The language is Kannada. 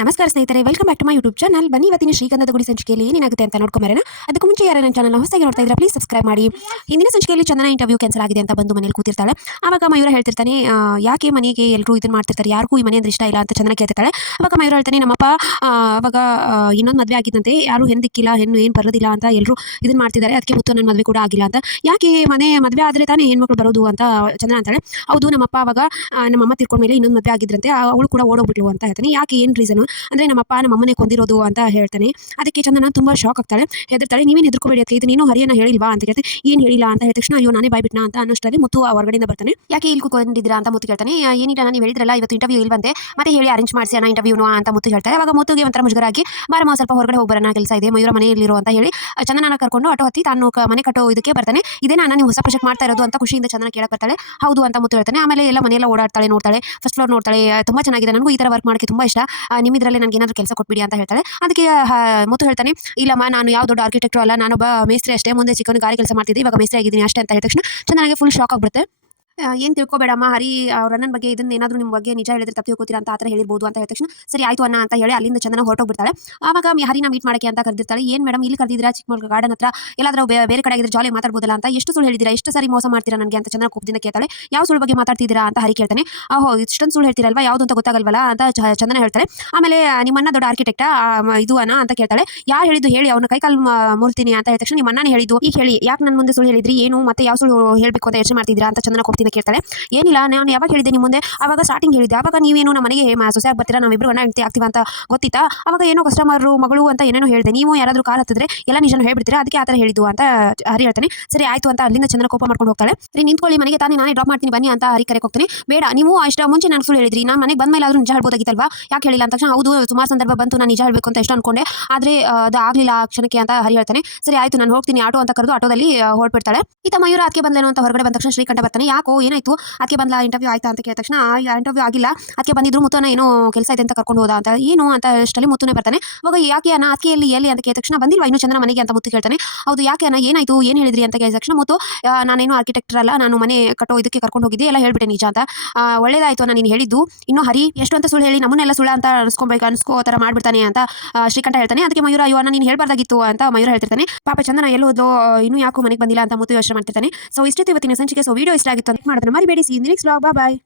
ನಮಸ್ಕಾರ ಸ್ನೇಹಿತರೆ, welcome back to my YouTube channel. ಬನ್ನಿ ಇವತ್ತಿನ ಶ್ರೀಗಂಧದ ಗುಡಿ ಸಂಚಿಕೆಯಲ್ಲಿ ಏನಾಗುತ್ತೆ ಅಂತ ನೋಡ್ಕೊಂಬರೋಣ. ಅದಕ್ಕೂ ಮುಂಚೆ ಯಾರು ನನ್ನ ಚಾನಲ್ನ ಹೊಸದಾಗಿ ನೋಡ್ತಾ ಇದ್ರೆ ಪ್ಲೀಸ್ ಸಬ್ಸ್ಕ್ರೈಬ್ ಮಾಡಿ. ಹಿಂದಿನ ಸಂಚಿಕೆಯಲ್ಲಿ ಚಂದನ ಇಂಟರ್ವ್ಯೂ ಕ್ಯಾನ್ಸಲ್ ಆಗಿದೆ ಅಂತ ಬಂದು ಮನೇಲಿ ಕೂತಿರ್ತಾಳೆ. ಆವಾಗ ಮಯೂರ ಹೇಳ್ತಿರ್ತಾನೆ, ಯಾಕೆ ಮನೆಗೆ ಎಲ್ಲರೂ ಇದನ್ನು ಮಾಡ್ತಿರ್ತಾರೆ, ಯಾರಿಗೂ ಈ ಮನೆ ಅಂದ್ರೆ ಇಷ್ಟ ಇಲ್ಲ ಅಂತ ಚಂದನ ಕೇಳ್ತಿರ್ತಾಳೆ. ಆವಾಗ ಮಯೂರ ಹೇಳ್ತಾನೆ, ನಮ್ಮಪ್ಪ ಅವಾಗ ಇನ್ನೊಂದು ಮದುವೆ ಆಗಿದ್ದಂತೆ, ಯಾರು ಹೆಣ್ಣಿಕ್ಕಿಲ್ಲ, ಹೆಣ್ಣು ಏನು ಬರೋದಿಲ್ಲ ಅಂತ ಎಲ್ಲರೂ ಇದನ್ನು ಮಾಡ್ತಿದ್ದಾರೆ, ಅದಕ್ಕೆ ಮುತ್ತು ನನ್ನ ಮದುವೆ ಕೂಡ ಆಗಿಲ್ಲ ಅಂತ. ಯಾಕೆ ಮದುವೆ ಆದರೆ ತಾನೇ ಹೆಣ್ಮಕ್ಳು ಬರೋದು ಅಂತ ಚಂದನ ಅಂತಾಳೆ. ಹೌದು, ನಮ್ಮಪ್ಪ ಅವಾಗ ನಮ್ಮಮ್ಮ ತಿರ್ಕೊಂಡ ಮೇಲೆ ಇನ್ನೊಂದು ಮದುವೆ ಆಗಿದ್ರಂತೆ, ಅವಳು ಕೂಡ ಓಡೋಗ್ಬಿಟ್ಲು ಅಂತ ಹೇಳ್ತಾನೆ. ಯಾಕೆ, ಏನು ರೀಸನು ಅಂದರೆ ನಮ್ಮಪ್ಪ ನಮ್ಮಮ್ಮನೇ ಕೊಂದಿರೋದು ಅಂತ ಹೇಳ್ತಾನೆ. ಅದಕ್ಕೆ ಚಂದನ ತುಂಬ ಶಾಕ್ ಆಗ್ತಾಳೆ, ಹೆದರ್ತಾಳೆ. ನೀವೇನು ಹೆದರ್ಕೋಬೇಡಿ ಅದಕ್ಕೆ, ಇದನ್ನೇನೋ ಹರಿಯನ್ನ ಹೇಳಿಲ್ವಾ ಅಂತ ಕೇಳ್ತಾನೆ. ಏನು ಹೇಳಿಲ್ಲ ಅಂತ ಹೇಳಿದ ತಕ್ಷಣ ಅಯ್ಯೋ ನಾನೇ ಬಾಯ್ಬಿಟ್ನಾ ಅಂತ ಅನ್ನೋಷ್ಟರಲ್ಲಿ ಮುತ್ತು ಹೊರಗಡೆಯಿಂದ ಬರ್ತಾನೆ. ಯಾಕೆ ಇಲ್ಲಿ ಕೂತ್ಕೊಂಡಿದ್ದೀರಾ ಅಂತ ಮುತ್ತು ಕೇಳ್ತಾನೆ. ಏನಿಲ್ಲ, ನಾನು ಹೇಳಿದ್ರಲ್ಲ ಇವತ್ತು ಇಂಟರ್ವ್ಯೂ ಇಲ್ಲಿ ಬಂದೆ, ಮತ್ತೆ ಹೇಳಿ ಅರೇಂಜ್ ಮಾಡಿಸಿ ಅಣ್ಣ ಇಂಟರ್ವ್ಯೂನು ಅಂತ ಮುತ್ತು ಹೇಳ್ತಾರೆ. ಅವಾಗ ಮುತ್ತುಗೆ ಒಂಥರ ಮುಜುಗರಾಗಿ, ಬಾರಮ್ಮ ಸ್ವಲ್ಪ ಹೊರಗಡೆ ಹೋಗಿ ಬರೋಣ, ಕೆಲಸ ಇದೆ, ಮಯೂರ ಮನೆಯಲ್ಲಿರೋ ಅಂತ ಹೇಳಿ ಚಂದನ ಕರ್ಕೊಂಡು ಆಟೋ ಹತ್ತಿ ತಾನು ಮನೆ ಕಟ್ಟೋ ಇದಕ್ಕೆ ಬರ್ತಾನೆ. ಇದೇನಾ ನೀವು ಹೊಸ ಪ್ರಾಜೆಕ್ಟ್ ಮಾಡ್ತಾ ಇರೋದು ಅಂತ ಖುಷಿಯಿಂದ ಚಂದನ ಕೇಳಕ್ ಬರ್ತಾಳೆ. ಹೌದು ಅಂತ ಮುತ್ತು ಹೇಳ್ತಾನೆ. ಆಮೇಲೆ ಎಲ್ಲ ಮನೆಯೆಲ್ಲ ಓಡಾಡ್ತಾಳೆ, ನೋಡ್ತಾಳೆ, ಫಸ್ಟ್ ಫ್ಲೋರ್ ನೋಡ್ತಾಳೆ, ತುಂಬ ಚೆನ್ನಾಗಿದೆ, ನನಗೂ ಈ ಥರ ವರ್ಕ್ ಮಾಡೋಕ್ಕೆ ತುಂಬ ಇಷ್ಟ, ನಿಮ್ಮಿದ್ರಲ್ಲೇ ನನಗೆ ಏನಾದರೂ ಕೆಲಸ ಕೊಟ್ಬಿಡಿ ಅಂತ ಹೇಳ್ತಾಳೆ. ಅದಕ್ಕೆ ಮುತ್ತು ಹೇಳ್ತಾನೆ, ಇಲ್ಲಮ್ಮ ನಾನು ಯಾವ ದೊಡ್ಡ ಆರ್ಕಿಟೆಕ್ಟರ್ ಅಲ್ಲ, ನಾನೊಬ್ಬ ಮೇಸ್ತ್ರಿ ಅಷ್ಟೇ, ಮುಂದೆ ಚಿಕ್ಕವನು ಗಾರೆ ಕೆಲಸ ಮಾಡ್ತಿದ್ದೆ, ಇವಾಗ ಮೇಸ್ತ್ರಿ ಆಗಿದ್ದೀನಿ ಅಷ್ಟೇ ಅಂತ ಹೇಳಿದ ತಕ್ಷಣ ಚಂದನಿಗೆ ಫುಲ್ ಶಾಕ್ ಆಗ್ಬಿಡುತ್ತೆ. ಏನು ತಿಳ್ಕೊಬೇಡಮ್ಮ, ಹರಿ ಅವ್ರ ಅಣ್ಣನ ಬಗ್ಗೆ ಇದನ್ನ ಏನಾದರೂ ನಿಮ್ಮ ಬಗ್ಗೆ ನಿಜ ಹೇಳಿದ್ರೆ ತಪ್ಪು ತಿಳ್ಕೊತೀರಾ ಅಂತ ಆ ಥರ ಹೇಳಿರ್ಬೋದು ಅಂತ ಹೇಳಿದ ತಕ್ಷಣ ಸರಿ ಆಯಿತು ಅಣ್ಣ ಅಂತ ಹೇಳಿ ಅಲ್ಲಿಂದ ಚಂದನ ಹೊರಟೋಗ್ಬಿಡ್ತಾಳೆ. ಆವಾಗ ಹರಿನ ಮೀಟ್ ಮಾಡೋಕ್ಕೆ ಅಂತ ಕರೆದಿರ್ತಾಳೆ. ಏನು ಮೇಡಮ್ ಇಲ್ಲಿ ಕರೆದಿದ್ದೀರಾ, ಚಿಕ್ಕಮಗಳೂರು ಗಾರ್ಡನ್ ಹತ್ರ, ಎಲ್ಲಾದರೂ ಬೇರೆ ಕಡೆ ಆಗಿದ್ರೆ ಜಾಲಿ ಮಾತಾಡ್ಬೋದಲ್ಲ ಅಂತ, ಎಷ್ಟು ಸುಳ್ಳು ಹೇಳಿದ್ದೀರಾ, ಎಷ್ಟು ಸಾರಿ ಮೋಸ ಮಾಡ್ತೀರಾ ನನಗೆ ಅಂತ ಚಂದನ ಕೋಪದಿಂದ ಕೇಳ್ತಾಳೆ. ಯಾವ ಸುಳ್ಳು ಬಗ್ಗೆ ಮಾತಾಡ್ತಿದ್ದೀರಾ ಅಂತ ಹರಿ ಕೇಳ್ತಾನೆ. ಇಷ್ಟೊಂದು ಸುಳ್ಳು ಹೇಳ್ತೀರಲ್ವಾ, ಯಾವುದು ಅಂತ ಗೊತ್ತಾಗಲ್ವಲ್ಲ ಅಂತ ಚಂದನ ಹೇಳ್ತಾಳೆ. ಆಮೇಲೆ ನಿಮ್ಮನ್ನ ದೊಡ್ಡ ಆರ್ಕಿಟೆಕ್ಟಾ ಇದು ಅಣ್ಣ ಅಂತ ಕೇಳ್ತಾಳೆ. ಯಾರು ಹೇಳಿದ್ದು ಹೇಳಿ, ಅವ್ನ ಕೈಕಾಲು ಮುರ್ತೀನಿ ಅಂತ ಹೇಳಿದ ತಕ್ಷಣ ನಿಮ್ಮ ಅಣ್ಣನೇ ಹೇಳಿದ್ದು, ಈಗ ಹೇಳಿ ಯಾಕೆ ನನ್ನ ಮುಂದೆ ಸುಳ್ಳು ಹೇಳಿದ್ರಿ, ಏನು ಮತ್ತೆ ಯಾವ ಸುಳ್ಳು ಹೇಳಬೇಕು ಅಂತ ಯೋಚನೆ ಮಾಡ್ತಿದ್ದೀರಾ ಅಂತ ಚಂದನ ಕೋಪದಿಂದ ಕೇಳ್ತಾಳೆ. ಏನಿಲ್ಲ, ನಾನು ಯಾವಾಗ ಹೇಳಿದ್ದೆ ನಿಮ್ಮ ಮುಂದೆ, ಆವಾಗ ಸ್ಟಾರ್ಟಿಂಗ್ ಹೇಳಿದ್ದೆ, ಆವಾಗ ನೀವೇನು ನಮ್ಮ ಮನೆಗೆ ಸೊಸೆಯಾಗಿ ಬರ್ತೀರಾ, ನಾವಿಬ್ಬರು ಅಣ್ಣ ಹೆಂಡತಿ ಆಗ್ತೀವಿ ಅಂತ ಗೊತ್ತಿತ್ತಾ, ಆವಾಗ ಏನೋ ಕಸ್ಟಮರು ಮಗಳು ಅಂತ ಏನೇನೋ ಹೇಳಿದೆ, ನೀವು ಯಾರಾದರೂ ಕಾಲ್ ಹತ್ತಿದ್ರೆ ಎಲ್ಲ ನಿಜನ ಹೇಳ್ಬಿಡ್ತೀರಾ, ಅದಕ್ಕೆ ಆ ಥರ ಹೇಳಿದ್ದು ಅಂತ ಹರಿ ಹೇಳ್ತಾನೆ. ಸರಿ ಆಯಿತು ಅಂತ ಅಲ್ಲಿಂದ ಚಂದನ ಕೋಪ ಮಾಡ್ಕೊಂಡು ಹೋಗ್ತಾಳೆ. ಸರಿ ನಿಂತ್ಕೊಳ್ಳಿ, ಮನೆಗೆ ತಾನೇ ನಾನೇ ಡ್ರಾಪ್ ಮಾಡ್ತೀನಿ ಬನ್ನಿ ಅಂತ ಹರಿ ಕರೆಗೆ ಹೋಗ್ತಾನೆ. ಬೇಡ, ನೀವು ಅಷ್ಟು ಮುಂಚೆ ನಾನು ಸುಳ್ಳು ಹೇಳಿದ್ರಿ, ನಾನು ಮನೆಗೆ ಬಂದ ಮೇಲೆ ಆದರೂ ನಿಜ ಹೇಳ್ಬೋದಾಗಿತ್ತಲ್ವಾ, ಯಾಕೆ ಹೇಳಿಲ್ಲ ಅಂತ ತಕ್ಷಣ ಹೌದು ಸುಮಾರು ಸಂದರ್ಭ ಬಂತು ನಾನು ನಿಜ ಹೇಳಬೇಕು ಅಂತ ಎಷ್ಟು ಅನ್ಕೊಂಡೆ, ಆದರೆ ಅದು ಆಗಲಿಲ್ಲ ಆ ಕ್ಷಣಕ್ಕೆ ಅಂತ ಹರಿ ಹೇಳ್ತಾನೆ. ಸರಿ ಆಯಿತು ನಾನು ಹೋಗ್ತೀನಿ ಆಟೋ ಅಂತ ಕರೆದು ಆಟೋದಲ್ಲಿ ಹೊರಡ್ಬಿಡ್ತಾಳೆ. ಈತ ಮಯೂರ ಅದಕ್ಕೆ ಬಂದೇನೋ ಅಂತ ಹೊರಗಡೆ ಬಂದ ತಕ್ಷಣ ಶ್ರೀಕಂಠ ಬರ್ತಾನೆ. ಯಾಕೋ ಏನಾಯ್ತು, ಅದಕ್ಕೆ ಬಂದ ಇಂಟರ್ವ್ಯೂ ಆಯ್ತಾ ಅಂತ ಕೇಳಿದ ತಕ್ಷಣ ಇಂಟರ್ವ್ಯೂ ಆಗಿಲ್ಲ, ಅದಕ್ಕೆ ಬಂದಿದ್ರು, ಮುತ್ತುನ ಏನೋ ಕೆಲಸ ಇದೆ ಅಂತ ಕರ್ಕೊಂಡು ಹೋದ ಅಂತ, ಏನು ಅಂತ ಅಷ್ಟರಲ್ಲಿ ಮುತ್ತುನೇ ಬರ್ತಾನೆ. ಅವಾಗ ಯಾಕೆ ಅಣ್ಣ ಅದಕ್ಕೆ ಎಲ್ಲಿ ಅಂತ ಕೇಳಿದ ತಕ್ಷಣ ಬಂದಿಲ್ವಾ ಇನ್ನು ಚಂದ್ರ ಮನೆಗೆ ಅಂತ ಮುತ್ತು ಕೇಳ್ತಾನೆ. ಹೌದು ಯಾಕೆ ಅಣ್ಣ ಏನಾಯ್ತು, ಏನು ಹೇಳಿದ್ರಿ ಅಂತ ಕೇಳಿದ ತಕ್ಷಣ ಮುತ್ತು, ನಾನೇನು ಆರ್ಕಿಟೆಕ್ಟರ್ ಅಲ್ಲ, ನಾನು ಮನೆ ಕಟ್ಟೋ ಇದಕ್ಕೆ ಕರ್ಕೊಂಡು ಹೋಗಿದ್ದೆ, ಎಲ್ಲ ಹೇಳ್ಬಿಟ್ಟೆ ನಿಜ ಅಂತ. ಒಳ್ಳೇದಾಯ್ತು ಅಣ್ಣ ನೀನು ಹೇಳಿದ್ದು, ಇನ್ನು ಹರಿ ಎಷ್ಟು ಅಂತ ಸುಳ್ಳು ಹೇಳಿ ನಮ್ಮನ್ನೆಲ್ಲ ಸುಳ್ಳ ಅಂತ ಅನ್ಸ್ಕೋ ಥರ ಮಾಡ್ಬಿಡ್ತಾನೆ ಅಂತ ಶ್ರೀಕಂಠ ಹೇಳ್ತಾನೆ. ಅದಕ್ಕೆ ಮಯೂರ ಅಯ್ಯೋ ಅಣ್ಣ ನೀನು ಹೇಳ್ಬಾರ್ದಾಗಿತ್ತು ಅಂತ ಮಯೂರ ಹೇಳ್ತಿರ್ತಾನೆ. ಪಾಪ ಚಂದನ ಎಲ್ಲೋದ್ಲು, ಇನ್ನೂ ಯಾಕೋ ಮನೆಗೆ ಬಂದಿಲ್ಲ ಅಂತ ಮುತ್ತು ಯೋಚನೆ ಮಾಡ್ತಿರ್ತಾನೆ. ಸೊ ಇಷ್ಟಿತ್ತು ಇವತ್ತಿನ ಸಂಚಿಕೆ. ಸೊ ವಿಡಿಯೋ ಇಷ್ಟ ಆಗಿತ್ತು ಅಂತ ಮಾಡೋದನ್ನ ಮರಿಬೇಡಿ. See you in the next vlog. Bye.